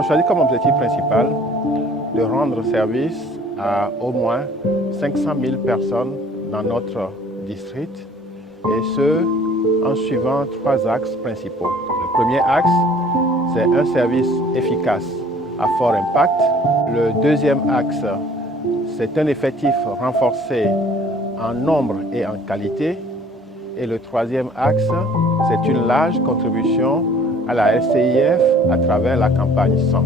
avons choisi comme objectif principal de rendre service à au moins 500 000 personnes dans notre district, et ce, en suivant 3 axes principaux. Le premier axe, c'est un service efficace à fort impact. Le deuxième axe, c'est un effectif renforcé en nombre et en qualité. Et le troisième axe, c'est une large contribution à la SCIF à travers la campagne 100.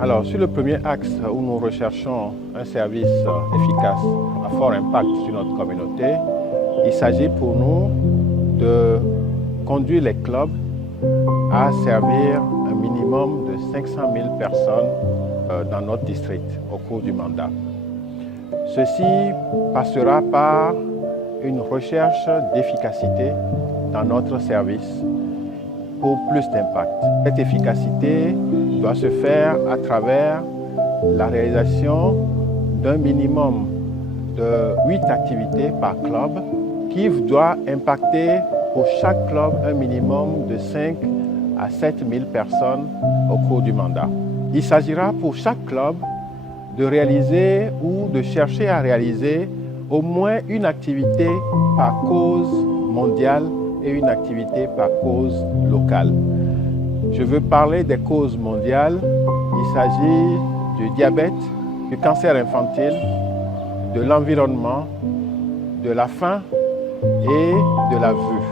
Alors, sur le premier axe où nous recherchons un service efficace à fort impact sur notre communauté, il s'agit pour nous de conduire les clubs à servir un minimum de 500 000 personnes dans notre district au cours du mandat. Ceci passera par une recherche d'efficacité dans notre service pour plus d'impact. Cette efficacité doit se faire à travers la réalisation d'un minimum de 8 activités par club qui doit impacter pour chaque club un minimum de 5 à 7 000 personnes au cours du mandat. Il s'agira pour chaque club de réaliser ou de chercher à réaliser au moins une activité par cause mondiale et une activité par cause locale. Je veux parler des causes mondiales. Il s'agit du diabète, du cancer infantile, de l'environnement, de la faim et de la vue.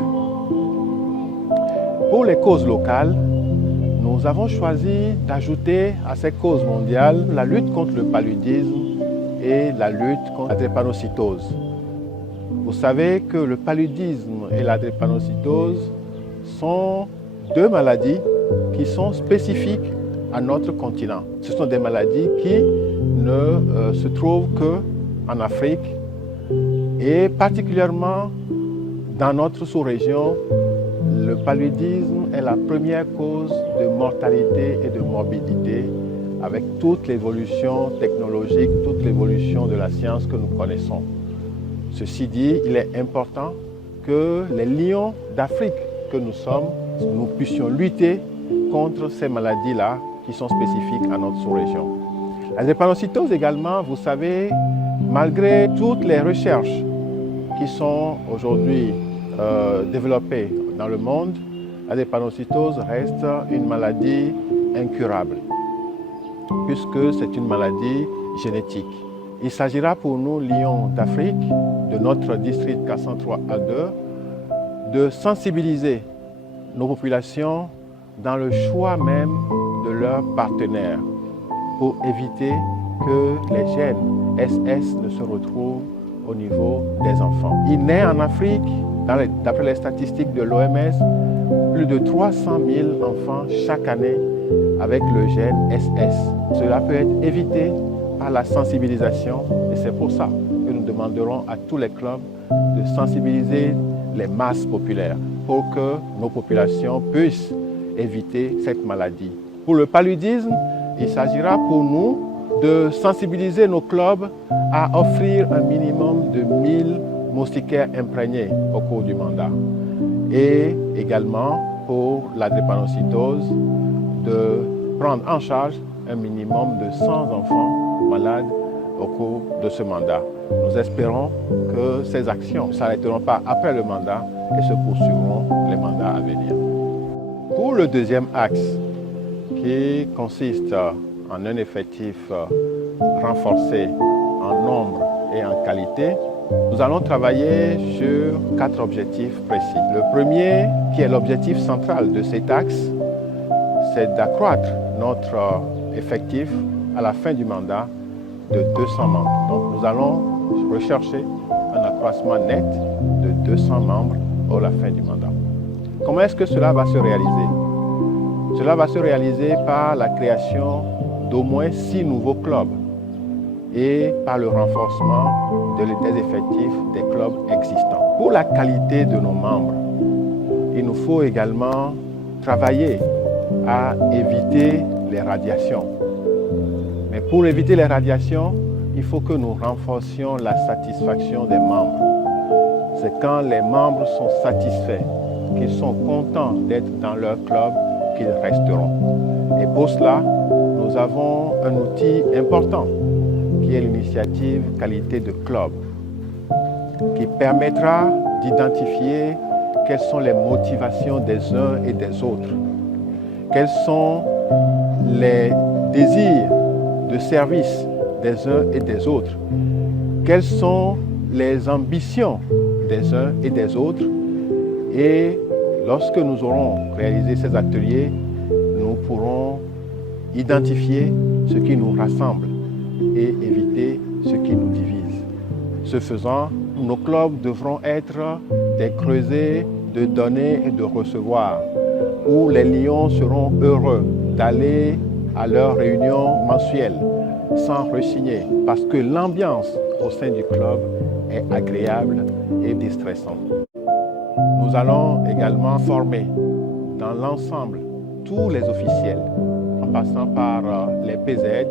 Pour les causes locales, nous avons choisi d'ajouter à ces causes mondiales la lutte contre le paludisme et la lutte contre la drépanocytose. Vous savez que le paludisme et la drépanocytose sont 2 maladies qui sont spécifiques à notre continent. Ce sont des maladies qui ne se trouvent qu'en Afrique et particulièrement dans notre sous-région. Le paludisme est la première cause de mortalité et de morbidité avec toute l'évolution technologique, toute l'évolution de la science que nous connaissons. Ceci dit, il est important que les lions d'Afrique que nous sommes, nous puissions lutter contre ces maladies-là qui sont spécifiques à notre sous-région. La drépanocytose également, vous savez, malgré toutes les recherches qui sont aujourd'hui développées dans le monde, la drépanocytose reste une maladie incurable, puisque c'est une maladie génétique. Il s'agira pour nous, Lions d'Afrique, de notre district K103A2, de sensibiliser nos populations dans le choix même de leurs partenaires pour éviter que les gènes SS ne se retrouvent au niveau des enfants. Il naît en Afrique, d'après les statistiques de l'OMS, plus de 300 000 enfants chaque année avec le gène SS. Cela peut être évité par la sensibilisation et c'est pour ça que nous demanderons à tous les clubs de sensibiliser les masses populaires pour que nos populations puissent éviter cette maladie. Pour le paludisme, il s'agira pour nous de sensibiliser nos clubs à offrir un minimum de 1000 moustiquaires imprégnés au cours du mandat. Et également pour la drépanocytose, de prendre en charge un minimum de 100 enfants malades au cours de ce mandat. Nous espérons que ces actions ne s'arrêteront pas après le mandat et se poursuivront les mandats à venir. Pour le deuxième axe, qui consiste en un effectif renforcé en nombre et en qualité, nous allons travailler sur 4 objectifs précis. Le premier, qui est l'objectif central de cet axe, c'est d'accroître notre effectif à la fin du mandat de 200 membres. Donc nous allons rechercher un accroissement net de 200 membres à la fin du mandat. Comment est-ce que cela va se réaliser? Cela va se réaliser par la création d'au moins 6 nouveaux clubs et par le renforcement des effectifs des clubs existants. Pour la qualité de nos membres, il nous faut également travailler à éviter les radiations. Mais pour éviter les radiations, il faut que nous renforcions la satisfaction des membres. c'est quand les membres sont satisfaits, qu'ils sont contents d'être dans leur club, qu'ils resteront. Et pour cela, nous avons un outil important qui est l'initiative qualité de club, qui permettra d'identifier quelles sont les motivations des uns et des autres, quels sont les désirs de service des uns et des autres, quelles sont les ambitions des uns et des autres. Et lorsque nous aurons réalisé ces ateliers, nous pourrons identifier ce qui nous rassemble et éviter ce qui nous divise. Ce faisant, nos clubs devront être des creusets de donner et de recevoir, où les lions seront heureux d'aller à leurs réunions mensuelles sans rechigner, parce que l'ambiance au sein du club est agréable et déstressante. Nous allons également former dans l'ensemble tous les officiels, en passant par les PZ,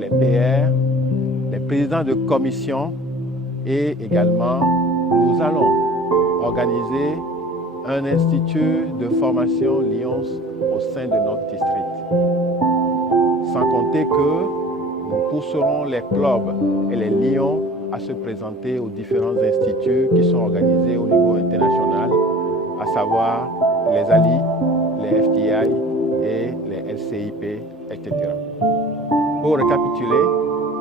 les PR, les présidents de commission, et également nous allons organiser un institut de formation Lions au sein de notre district. Sans compter que nous pousserons les clubs et les Lions à se présenter aux différents instituts qui sont organisés au niveau international, à savoir les ALI, les FTI et les LCIP, etc. Pour récapituler,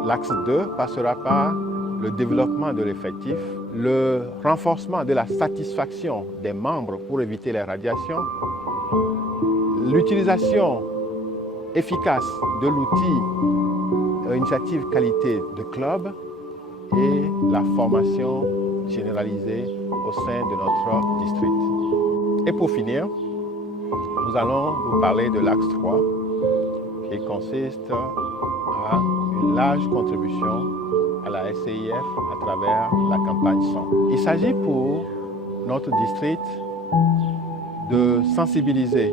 l'axe 2 passera par le développement de l'effectif, le renforcement de la satisfaction des membres pour éviter les radiations, l'utilisation efficace de l'outil initiative qualité de club et la formation généralisée au sein de notre district. Et pour finir, nous allons vous parler de l'axe 3 qui consiste à une large contribution à la SCIF à travers la campagne 100. Il s'agit pour notre district de sensibiliser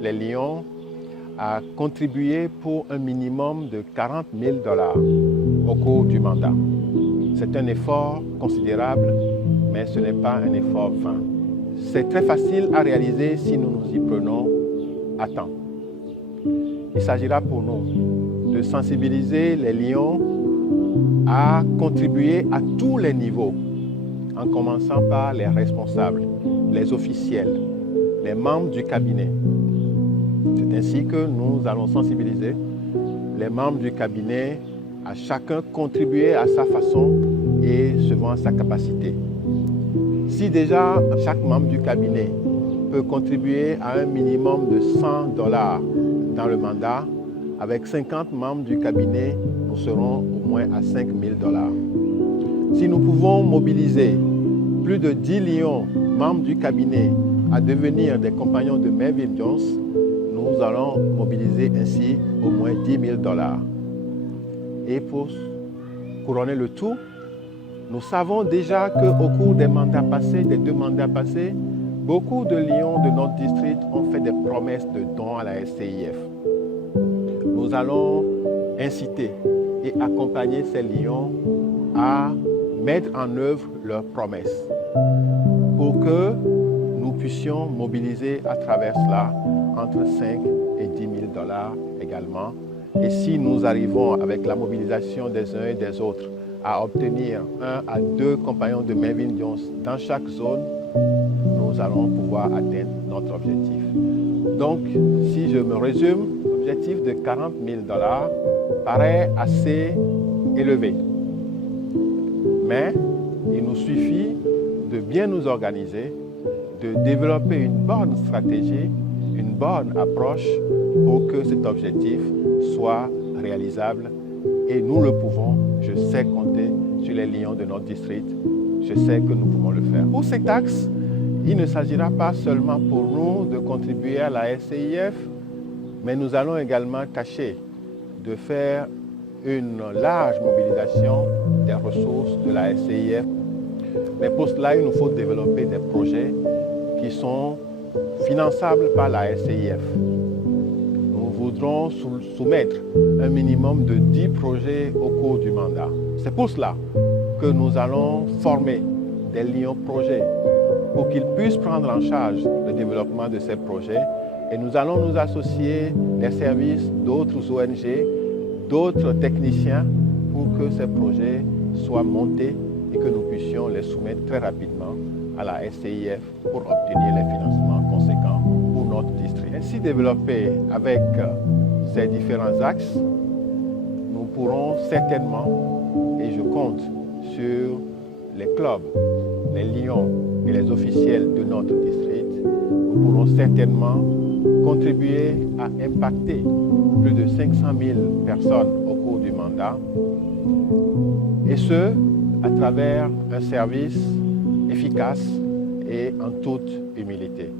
les Lions à contribuer pour un minimum de 40 000 $ au cours du mandat. C'est un effort considérable, mais ce n'est pas un effort vain. C'est très facile à réaliser si nous nous y prenons à temps. Il s'agira pour nous de sensibiliser les Lions à contribuer à tous les niveaux, en commençant par les responsables, les officiels, les membres du cabinet. C'est ainsi que nous allons sensibiliser les membres du cabinet à chacun contribuer à sa façon et selon sa capacité. Si déjà chaque membre du cabinet peut contribuer à un minimum de 100 $ dans le mandat, avec 50 membres du cabinet, nous serons au moins à 5 000 $. Si nous pouvons mobiliser plus de 10 Lions, membres du cabinet, à devenir des compagnons de Melvin Jones, nous allons mobiliser ainsi au moins 10 000 $. Et pour couronner le tout, nous savons déjà qu'au cours des mandats passés, des 2 mandats passés, beaucoup de Lions de notre district ont fait des promesses de dons à la SCIF. Nous allons inciter et accompagner ces Lions à mettre en œuvre leurs promesses pour que nous puissions mobiliser à travers cela entre 5 et 10 000 $ également. Et si nous arrivons avec la mobilisation des uns et des autres à obtenir 1 à 2 compagnons de Melvin Jones dans chaque zone, nous allons pouvoir atteindre notre objectif. Donc, si je me résume, l'objectif de 40 000 $ paraît assez élevé. Mais il nous suffit de bien nous organiser, de développer une bonne stratégie, une bonne approche pour que cet objectif soit réalisable. Et nous le pouvons. Je sais compter sur les Lions de notre district. Je sais que nous pouvons le faire. Pour cet axe, il ne s'agira pas seulement pour nous de contribuer à la SCIF, mais nous allons également tâcher de faire une large mobilisation des ressources de la SCIF. Mais pour cela, il nous faut développer des projets qui sont finançables par la SCIF. Nous voudrons soumettre un minimum de 10 projets au cours du mandat. C'est pour cela que nous allons former des lions projets pour qu'ils puissent prendre en charge le développement de ces projets. Et nous allons nous associer les services d'autres ONG, d'autres techniciens pour que ces projets soient montés et que nous puissions les soumettre très rapidement à la SCIF pour obtenir les financements conséquents pour notre district. Ainsi développé avec ces différents axes, nous pourrons certainement, et je compte sur les clubs, les lions et les officiels de notre district, nous pourrons certainement contribuer à impacter plus de 500 000 personnes au cours du mandat, et ce, à travers un service efficace et en toute humilité.